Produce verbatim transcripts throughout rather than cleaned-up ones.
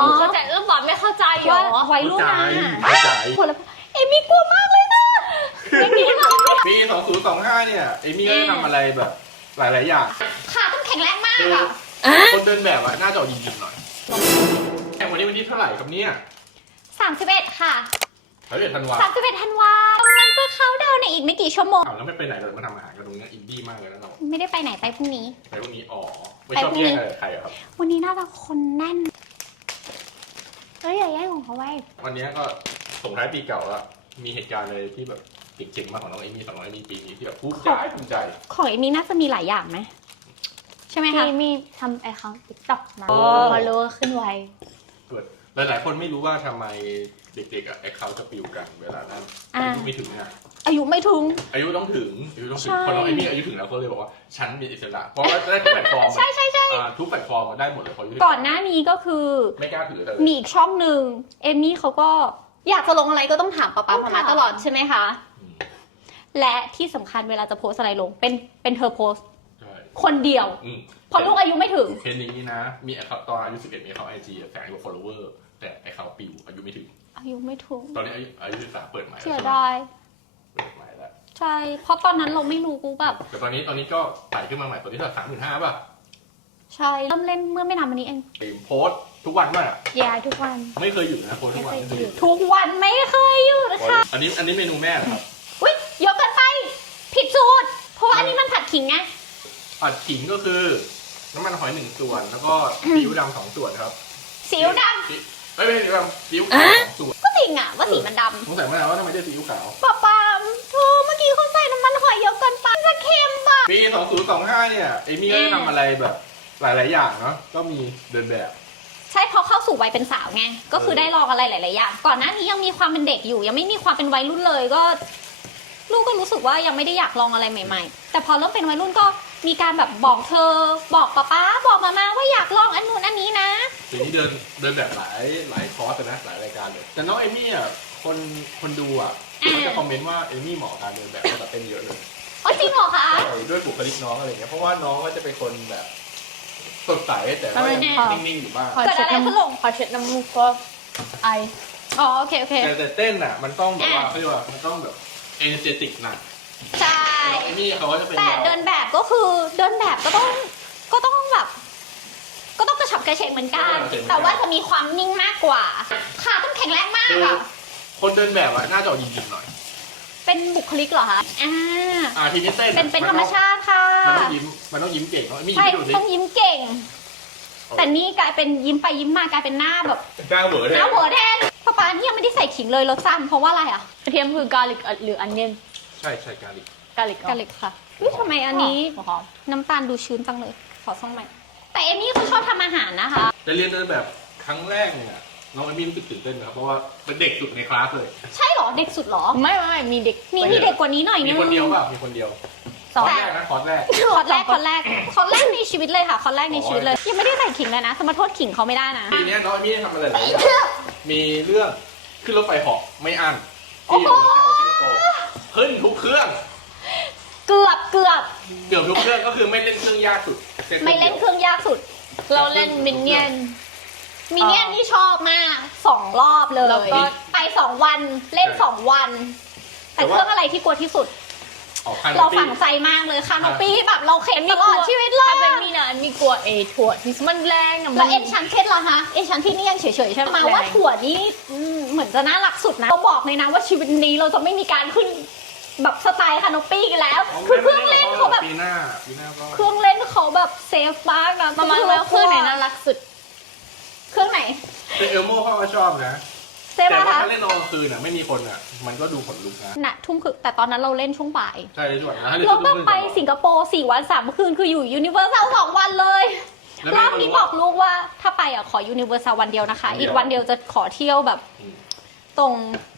เข้าใจเออบอลไม่เข้าใจหรอวัยรุ่นนะเข้าใจคนละเอมี่กลัวมากเลยนะเอมี่แบบปีสองศูนย์สองห้าเนี่ยเอมี่ก็ได้ทำอะไรแบบหลายๆอย่างขาต้องแข็งแรงมากคืออ่ะคนเดินแบบอะน่าจะออกยิงๆหน่อยแข่งวันนี้วันที่เท่าไหร่ครับเนี่ยสามสิบเอ็ดค่ะแล้วเดือนธันวาสามสิบเอ็ดธันวากำลังจะเข้าดาวน์ในอีกไม่กี่ชั่วโมงอ้าวแล้วไม่ไปไหนเลยมาทำอาหารกันตรงนี้อินดี้มากเลยนะเราไม่ได้ไปไหนไปพรุ่งนี้ไปวันนี้อ๋อไม่ชอบแย่งอะไรกับใครอะครับวันนี้น่าจะคนแน่นเฮ้ยอย่าแย่งของเขาไว้วันนี้ก็ส่งท้ายปีเก่าแล้วมีเหตุการณ์อะไรที่แบบเจ๋งๆมากของน้องเอมี่สำหรับน้องเอมี่ปีนี้ที่แบบภูมิใจภูมิใจของเอมี่น่าจะมีหลายอย่างไหมใช่ไหมคะมีมีทำไอคอนติ๊กต็อกมาโอ้ฟอลโล่ขึ้นไวเกิดหลายๆคนไม่รู้ว่าทำไมเด็กๆอ่ะไอ้เขาจะปิวกันเวลานั้นอายุไม่ถึงอ่ะอายุไม่ถึงอายุต้องถึงอายุต้องถึงใช่พอน้องเอมี่อายุถึงแล้วเขาเลยบอกว่าฉันมีอิสระเพราะว่าได้ทุกแพลตฟอร์มใช่ใช่ใช่อ่าทุกแพลตฟอร์มได้หมดเลยพออายุก่อนหน้านี้ก็คือไม่กล้าถือเลยมีอีกช่องหนึ่งเอมี่เขาก็อยากจะลงอะไรก็ต้องถามป๊าป๊ามามาตลอดใช่ไหมคะอืมและที่สำคัญเวลาจะโพสอะไรลงเป็นเป็นเธอโพสใช่คนเดียวอืมเพราะลูกอายุไม่ถึงเทรนนิ่งนี้นะมีไอ้เขาตอนอายุสิบเอ็ดมีเขาไอจีแสนกว่า follower แต่ไอ้เขาปิวอายุไม่ถึงอายุไม่ถึงตอนนี้อายุอายุสิบสามเปิดใหม่แล้วเสียใช่ไหมดายเปิดใหม่แล้วใช่ เพราะตอนนั้นเราไม่รู้กูแบบแต่ตอนนี้ตอนนี้ก็ไต่ขึ้นมาใหม่ตอนนี้เท่าสามหมื่นห้าป่ะใช่เริ่มเล่นเมื่อไม่นานมานี้เองโพสต์ทุกวันมากยายทุกวันไม่เคยหยุดนะโพสต์ทุกวันไม่เคยหยุดทุกวันไม่เคยหยุดนะคะอันนี้อันนี้เมนูแม่เหรอครับอุ้ยเยอะเกินไป ผิดสูตร เพราะว่าอันนี้มันผัดขิงไงผัดขิงก็คือน้ำมันหอยหนึ่งส่วน แล้วก็ซีอิ๊วดำสองส่วนครับสีอิ๊วดไม่ไม่ใช่ซีอิ๊วดำซีอิ๊วขาวสองส่วนำก็จริงอะว่าสีมันดสงสัยมานานว่าทำไมได้ซีอิ๊วขาวำป๊าป๊าโธ่เมื่อกี้เขาใส่น้ำมันหอยเยอะเกินไปจะเค็มปะปีสองศูนย์สองห้าเนี่ยเอมี่ก็ได้ทำอะไรแบบหลาย ๆ อย่างเนาะก็มีเดินแบบใช่เพราะเข้าสู่วัยเป็นสาวไง ก็คือได้ลองอะไรหลายๆอย่าง ก่อนหน้านี้ยังมีความเป็นเด็กอยู่ ยังไม่มีความเป็นวัยรุ่นเลยก็ ลูกก็รู้สึกว่ายังไม่ได้อยากลองอะไรใหม่ ๆ แต่พอเริ่มเป็นวัยรุ่นก็มีการแบบบอกเธอ บอกป๊าป๊าบอกมามาว่าอยากลองอันนู้นอันนี้นะปีนี้เดินเดินแบบหลายหลายคอร์สเลยนะหลายรายการเลยแต่น้องเอมี่อ่ะคนคนดูอ่ะเขาจะคอมเมนต์ว่าเอมี่เหมาะกับการเดินแบบแต่เต้นเยอะเลยอ๋อจริงเหรอคะใช่ด้วยบุคลิกน้องอะไรเงี้ยเพราะว่าน้องก็จะเป็นคนแบบสดใสแต่ว่ายังนิ่งๆอยู่บ้างขอเช็ดน้ำมูกขอเช็ดน้ำมูกก็ไออ๋อโอเคโอเคแต่แต่เต้นอ่ะมันต้องแบบว่าเขาเรียกว่ามันต้องแบบเอเนเจติกหนักใช่น้องเอมี่เขาก็จะเป็นแต่แนวเดินแบบก็คือเดินแบบก็ต้องก็ต้องแบบ ก็ต้องกระฉับกระเฉงเหมือนกัน แต่ว่าจะมีความนิ่งมากกว่า ขาต้องแข็งแรงมากคืออะคนเดินแบบอ่ะน่าจะออกยิงๆหน่อยเป็นบุคลิกเหรอคะอ่าอ่าทีนี้เต้นเป็นเป็นธรรมชาติค่ะมันต้องยิ้มมันต้องยิ้มเก่งเนาะเอมี่ยิ้ใช่มให้ดูสิต้องยิ้มเก่ง แต่นี่กลายเป็นยิ้มไปยิ้มมากลายเป็นหน้าแบบกล้าเหวอหเลยน้าเหวอแทนป้าป๊านี่ยังไม่ได้ใส่ขิงเลยรสซ้ำเพราะว่าอะไรอะกระเทียมคือกาลิกหรืออันเนียนใช่ใช่กาลิกกาลิกกะเหล็กค่ะอุ๊ยทำไมอันนี้หอมน้ำตาลดูชื้นจังเลย ขอซ่อมใหม่ แต่เอมี่เขาชอบทำอาหารนะคะจะเรียนเดินแบบครั้งแรกเนี่ยน้องเอมี่รู้สึกตื่นเต้นนะครับเพราะว่าเป็นเด็กสุดในคลาสเลยใช่เหรอ เด็กสุดเหรอไม่ไม่มีเด็กมีมีเด็กกว่านี้หน่อยมีนึงคนเดียวเปล่ามีคนเดียวสองคอร์สแรกนะคอร์สแรกคอร์สแรกคอร์สแรกคอร์สแรกในชีวิตเลยค่ะคอร์สแรกในชีวิตเลย ยังไม่ได้ใส่ขิงเลยนะจะมาโทษขิงเขาไม่ได้นะปีนี้น้องเอมี่ทำอะไรหลายอย่างมีเรื่องขึ้นรถไฟเหาะไม่อั้นที่อยู่แถวสิงคโปร์ขึ้นทุกเครื่องเกือบเกือบเกือบทุกเครื่องก็คือไม่เล่นเครื่องยากสุดไม่เล่นเครื่องยากสุดเราเล่นมินเนี่ยนมินเนี่ยนนี่ชอบมากสองรอบเลแล้วยก็ไปสองวันเล่นสองวัน แต่เครื่องอะไรที่กลัวที่สุดออกคันเราปีฝังใจมากเลยค่ะน้องปีแบบเราเข็นตลอดชีวิตเลยถ้าเป็นมีนะมีกลัวเอถั่วที่มันแรงอะแล้วเอ็นชันเทสล่ะคะเอ็นชันที่นี่ยังเฉยๆใช่ไหมมาว่าถั่วนี่อืมเหมือนจะน่ารักสุดนะเราบอกเลยนะว่าชีวิตนี้เราจะไม่มีการขึ้นแบบสไตล์คานอปี้กันแล้ว คือเครื่องเล่นเขาแบบปีหน้าปีหน้าก็เครื่องเล่นเขาแบบเซฟมากนะประมาณว่าเครื่องไหนน่ารักสุดเครื่องไหนแต่เอลโม่เขาก็ชอบนะเซฟแต่อะว่าคะถ้าเล่นตอนกลางคืนอ่ะไม่มีคนอ่ะมันก็ดูขนลุกนะน่ะทุ่มคือแต่ตอนนั้นเราเล่นช่วงบ่ายใช่ช่วยนะถ้าเล่นเราทุ่มต้องครึ่งไปสิงคโปร์สี่วันสามคืนคืออยู่ยูนิเวอร์แซลสองวันเลยรอบนี้บอกลูกว่าถ้าไปอ่ะขอยูนิเวอร์แซลวันเดียวนะคะ อีกวันเดียวจะขอเที่ยวแบบอืมตรง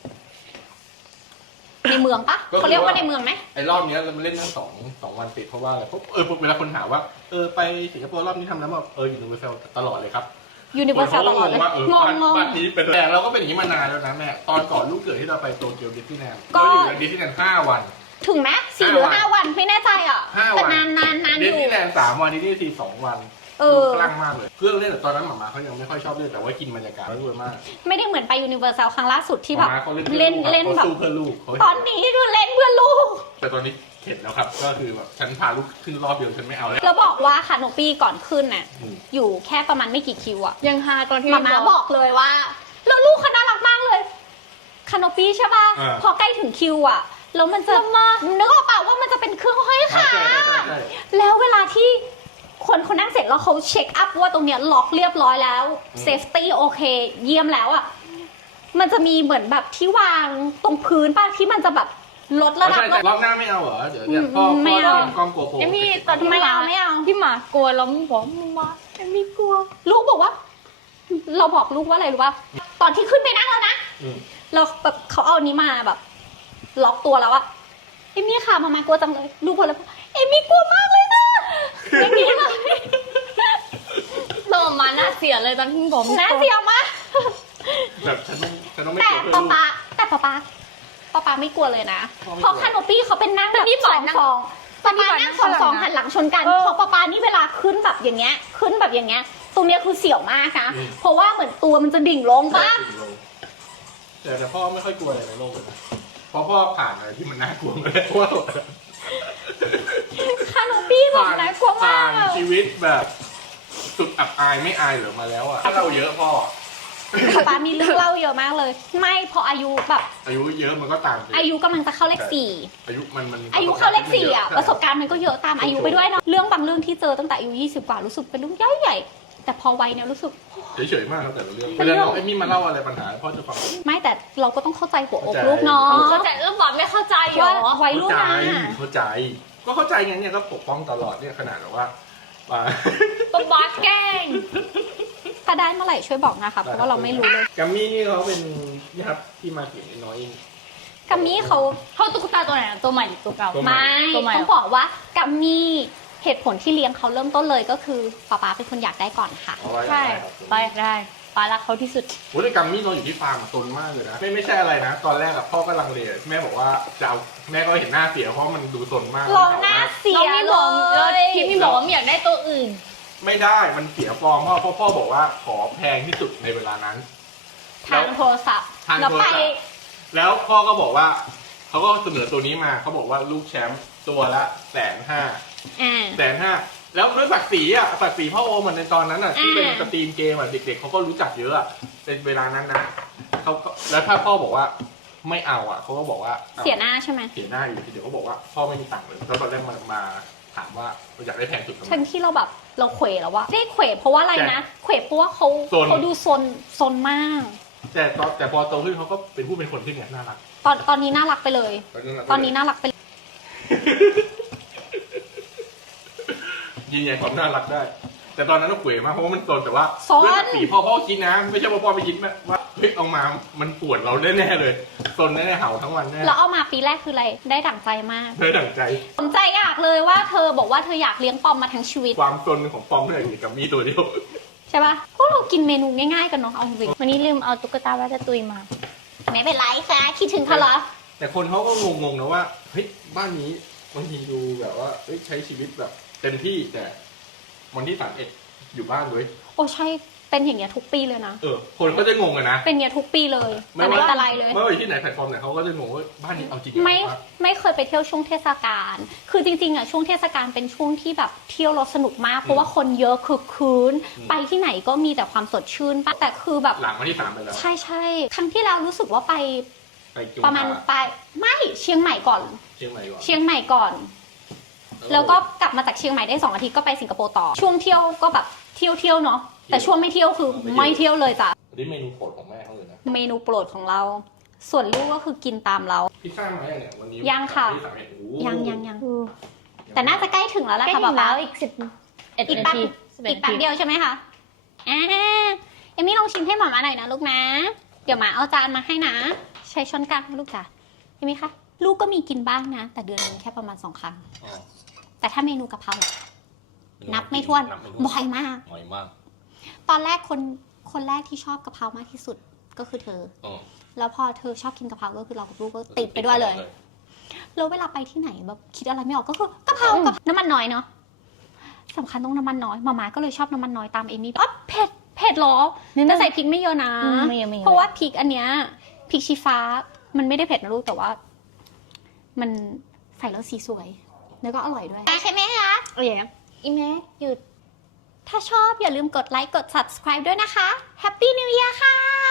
ในเมืองปะเขาเรียกว่าในเมืองไหมไอ้รอบเนี้ยเราเล่นทั้งสองสองวันติดเพราะว่าอะไรเพราะเออเวลาคนถามว่าเออไปสิงคโปร์รอบนี้ทำแล้วแบบเอออยู่ในเวอร์เซลตลอดเลยครับยูนิเวอร์แซลตลอดเลยว่าเอองงบ้านงงบ้านนี้เป็นแต่เราก็เป็นอย่างนี้มานานแล้วนะแม่ตอนก่อนลูกเกิดที่เราไปโตเกียวดิสนีย์แลนด์ก็เราอยู่ในดิสนีย์แลนด์ห้าวันถึงไหมสี่หรือห้าห้าวันวันไม่แน่ใจอ่ะห้าวันแต่นานนานนานอดิสยู่นีย์แลนด์สามวันดิสนีย์ซีสองวันแเอดูอคลั่งมากเลยเครื่องเล่นแต่ตอนนั้นหมามาเขายังไม่ค่อยชอบเล่นแต่ว่ากินบรรยากาศแล้วรวยมากไม่ได้เหมือนไปยูนิเวอร์แซลครั้งล่าสุดที่แบบหมาเขาเล่นเล่เล่นนแบแบบ บสู้เพื่อลูกเขาตอนนี้ดูเล่นเพื่อลูกแต่ตอนนี้เข็ดแล้วครับก็คือแบบฉันพาลูกขึ้นรอบเดียวฉันไม่เอาแล้วแล้วบอกว่าคาโนปี้ก่อนขึ้นน่ะอืมอยู่แค่ประมาณไม่กี่คิวอะยังฮาตอนที่มาม่าบอกเลยว่าแล้วลูกเขาน่ารักมากเลยคาโนปี้ใช่ป่ะอ่าพอใกล้ถึงคิวอะแล้วมันจะนึกออกเปล่าว่ามันจะเป็นเครื่องห้อยขาใช่ใช่ใช่ใช่แล้วเวลาที่คนเขานั่งเสร็จแล้วเขาเช็คอัพว่าตรงเนี้ยล็อกเรียบร้อยแล้วเซฟตี้โอเค เยี่ยมแล้วอะมันจะมีเหมือนแบบที่วางตรงพื้นป่ะที่มันจะแบบลดระดับใช่ใช่รอบหน้าไม่เอาเหรอเดี๋ยวเนี่ยพ่อไม่พ่อเอาเตรียมกล้องโกโปรเอมี่ตอนที่ไม่เอาไม่เอาที่หมากลัวแล้วมันบอกมึงมาเอมี่กลัวลูกบอกว่า เราบอกลูกว่าอะไรรู้ป่ะตอนที่ขึ้นไปนั่งแล้วนะอืมเราแบบเขาเอาอันนี้มาแบบ ล็อกตัวแล้วอะเอมี่ค่ะมามากลัวจังเลยลูกบอกแล้วเอมี่กลัวมากเลยนะอย่างนี้เลยเริ่มมาหน้าเสียเลยตอนที่ผมน่าเสียมากแบบฉันต้องฉันต้องไม่แต่กลัวเพื่อป๊าลูกป๊าแต่ป๊าป๊าป๊าป๊าไม่กลัวเลยนะพ่อไม่เพราะกลัวคาโนปี้เขาเป็นนั่งแบบสองฟองป๊าป๊านั่งสองฟองหันหลังชนกันเพราะป๊าป๊านี่เวลาขึ้นแบบอย่างเงี้ย ขึ้นแบบอย่างเงี้ย ตรงเนี้ยคือเสี่ยวมากนะเพราะว่าเหมือนตัวมันจะดิ่งลงปะแต่แต่พ่อไม่ค่อยกลัวอะไรในโลกเลยนะเพราะพ่อผ่านอะไรที่มันน่ากลัวมาแล้วเพราะว่าคาโนปี้แบบน่ากลัวผ่ามาน กชีวิตแบบสุดอับอายไม่อายเหลือมาแล้วอ่ะถ้าเราเยอะพ่อป๊าป๊ามีเรื่องเล่าเยอะมากเลย ไม่พออายุแบบอายุเยอะมันก็ตามไปอายุกำลังจะเข้าเลขสี่อายุมันมันอายุเข้าเลขสี่อ่ะใช่ประสบการณ์มันก็เยอะตามอายุไปด้วยเนาะเรื่องบางเรื่องที่เจอตั้งแต่อายุยี่สิบกว่ารู้สึกเป็นเรื่องใหญ่ใหญ่ๆแต่พอวัยเนี่ยรู้สึกเฉยๆมากครับแต่ละเรื่องเป็เวนเรื่ลาองน้องไอ้มี่มาเล่าอะไรปัญหาพ่อจะฟังไม่แต่เราก็ต้องเข้าใจหัวอกเข้าใจลูกเนาะเข้าใจเออบอกไม่เข้าใจเหรว่าอวัยเข้ารุ่นใจนะเข้าใจ ก็เข้าใจไงเนี่ยก็ปกป้องตลอดเนี่ยขนาดแบบว่าว่าปบาสแกล้งถ้าได้เมื่อไหร่ช่วยบอกนะคะเพราะว่าเราไม่รู้เลยกัมมี่นี่เขาเป็นนี่ครับที่มาเขียนน้อยเองกัมมี่เขาเขาตุ๊กตาตัวไหนนะตัวใหม่หรือตัวเก่าตัวใหม่ไม่ตัวใหม่เหรอต้องบอกว่ากัมมี่เหตุผลที่เลี้ยงเขาเริ่มต้นเลยก็คือป๊าป๊าเป็นคนอยากได้ก่อนค่ะเอาไว้ใช่ครับไปได้ปลารักเขาที่สุดโอ้ยแต่กัมมี่นอนอยู่ที่ฟาร์มอะตนมากเลยนะไม่ไม่ใช่อะไรนะ ตอนแรกอะพ่อก็ลังเลแม่บอกว่าจะเอาแม่ก็เห็นหน้าเสียเพราะมันดูตนมากรอหน้าเสียน้องมีเลบอกยพี่พี่บอกว่าไม่อยากได้ตัวอื่นไม่ได้มันเสียฟอร์มพ่อเพราะพ่อบอกว่าขอแพงที่สุดในเวลานั้นทางโทรศัพท์ทางแล้วโทรไปศัพท์แล้วพ่อก็บอกว่าเขาก็เสนอตัวนี้มาเขาบอกว่าลูกแชมป์ตัวละแสนห้าอ่าแสนห้าแล้วด้วยศักดิ์ศรีอ่ะศักดิ์ศรีพ่อโอมันในตอนนั้นอ่ะที่เป็นอ่าสตรีมเกมอ่ะเด็กๆเขาก็รู้จักเยอะอ่ะเป็นเวลานั้นนะเขาก็แล้วถ้าพ่อบอกว่าไม่เอาอ่ะเขาก็บอกว่าอาเสียหน้าใช่ไหมเสียหน้าอยู่ทีเดียวเขาบอกว่าพ่อไม่มีตังค์เลยแล้วตอนแรกมามาถามว่าเราอยากได้แพงสุดทำไมทั้งที่เราแบบเราเขวแล้วว่าได้เขวเพราะว่าอะไรนะเขวเพราะว่าเขาซนเขาดูซนซนมากแต่ตอนแต่พอโตขึ้นเขาก็เป็นผู้เป็นคนขึ้นไงน่ารักตอนตอนนี้น่ารักไปเลย ตอนนี้น่ารักไปเลยยืนยันความน่ารักได้ แต่ตอนนั้นก็เขวมากเพราะว่ามันตนแต่ว่าซนด้วยศักดิ์ศรีพ่อพ่อคิดนะ ไม่ใช่ว่าพ่อไม่คิดนะว่าเฮ้ยเอามามันปวดเราแน่ๆเลยตนแน่ๆเห่าทั้งวันแน่แล้วเอามาปีแรกคืออะไรได้ดั่งใจมากเธอดั่งใจสนใจอยากเลยว่าเธอบอกว่าเธออยากเลี้ยงปอมมาทั้งชีวิตความตนของปอมเท่าไหร่อยู่กับมีตัวเดียวใช่ปะพวกเรากินเมนูง่ายๆกันเนาะเอาจริงวันนี้ลืมเอาตุ๊กตาราตาตุยมาไม่เป็นไรค่ะคิดถึงเขาเหรอแต่คนเขาก็งงๆนะว่าเฮ้ยบ้านนี้บางทีดูแบบว่าเฮ้ยใช้ชีวิตแบบ เต็มที่แต่วันที่สามเอ็ดอยู่บ้านด้วยโอ้ใช่เป็นอย่างเงี้ยทุกปีเลยนะเออ คนก็จะงงกันนะเป็นอย่างเงี้ยทุกปีเลยไม่แต่ไหนว่าแต่ไรเลยไม่ว่าอยู่ที่ไหนแพลตฟอร์มไหนเขาก็จะงงว่าบ้านนี้เอาจริงเหรอไม่วะไม่เคยไปเที่ยวช่วงเทศกาลคือจริงๆอ่ะช่วงเทศกาลเป็นช่วงที่แบบเที่ยวเราสนุกมาก เพราะว่าคนเยอะคึกคืนอืมไปที่ไหนก็มีแต่ความสดชื่นปะแต่คือแบบหลังวันที่สามไปแล้วใช่ใช่ครั้งที่แล้วรู้สึกว่าไปไปจุฬประมาณไปไม่เชียงใหม่ก่อนเชียงใหม่ก่อนเชียงใหม่ก่อน แล้วก็กลับมาจากเชียงใหม่ได้สองอาทิตย์ก็ไปสิงคโปร์ต่อ ช่วงเที่ยวก็แบบเที่ยวเที่ยวเนาะแต่ช่วงไม่เที่ยวคือไม่เที่ยวเลยจ้ะอันนี้เมนูโปรดของแม่เขาเลยนะเมนูโปรดของเรา ส่วนลูกก็คือกินตามเราพิซซ่ามาอย่างเนี่ยวันนี้ยังค่ะวันที่สามเอ็ดโอ้โหยังยังยังแต่น่าจะใกล้ถึงแล้วล่ะใกล้ค่ะถึป๊าง ป๊าแล้วอีกสิบเอ็ดอีกนาแป๊บทีสิบเอ็อีดกแป๊บนาทีเดียวใช่ไหมคะอ่าเอมี่ลองชิมให้หมามาหน่อยนะลูกนะ เดี๋ยวหมาเอาจานมาให้นะ ใช้ช้อนกลางให้ลูกจ้ะเอมี่คะลูกก็มีกินบ้างนะ แต่เดือนนึงแค่ประมาณสองครั้งอ๋อแต่ถ้าเมนูกะเพรานับไม่ถ้วนนับไม่บ่อยมากบ่อยมากตอนแรกคนคนแรกที่ชอบกะเพรามากที่สุดก็คือเธออ๋อแล้วพอเธอชอบกินกะเพราก็คือเรากับลูกก็ติดไปด้วยเลย แล้วเวลาไปที่ไหนแบบคิดอะไรไม่ออกก็คือกะเพรากะเพราน้ำมันน้อยเนาะสำคัญต้องน้ำมันน้อยมาม่าก็เลยชอบน้ำมันน้อยตามเอมี่อ๋อเผ็ดเผ็ดเหรอแต่ใส่พริกไม่เยอะนะอืมไม่เยอะไม่เยอะเพราะว่าพริกอันเนี้ยพริกชี้ฟ้ามันไม่ได้เผ็ดนะลูกแต่ว่า มันใส่แล้วสีสวยแล้วก็อร่อยด้วยใช่ไหมคะโอเคอีแม่หยุดถ้าชอบอย่าลืมกดไลค์กด subscribe ด้วยนะคะ Happy New Year ค่ะ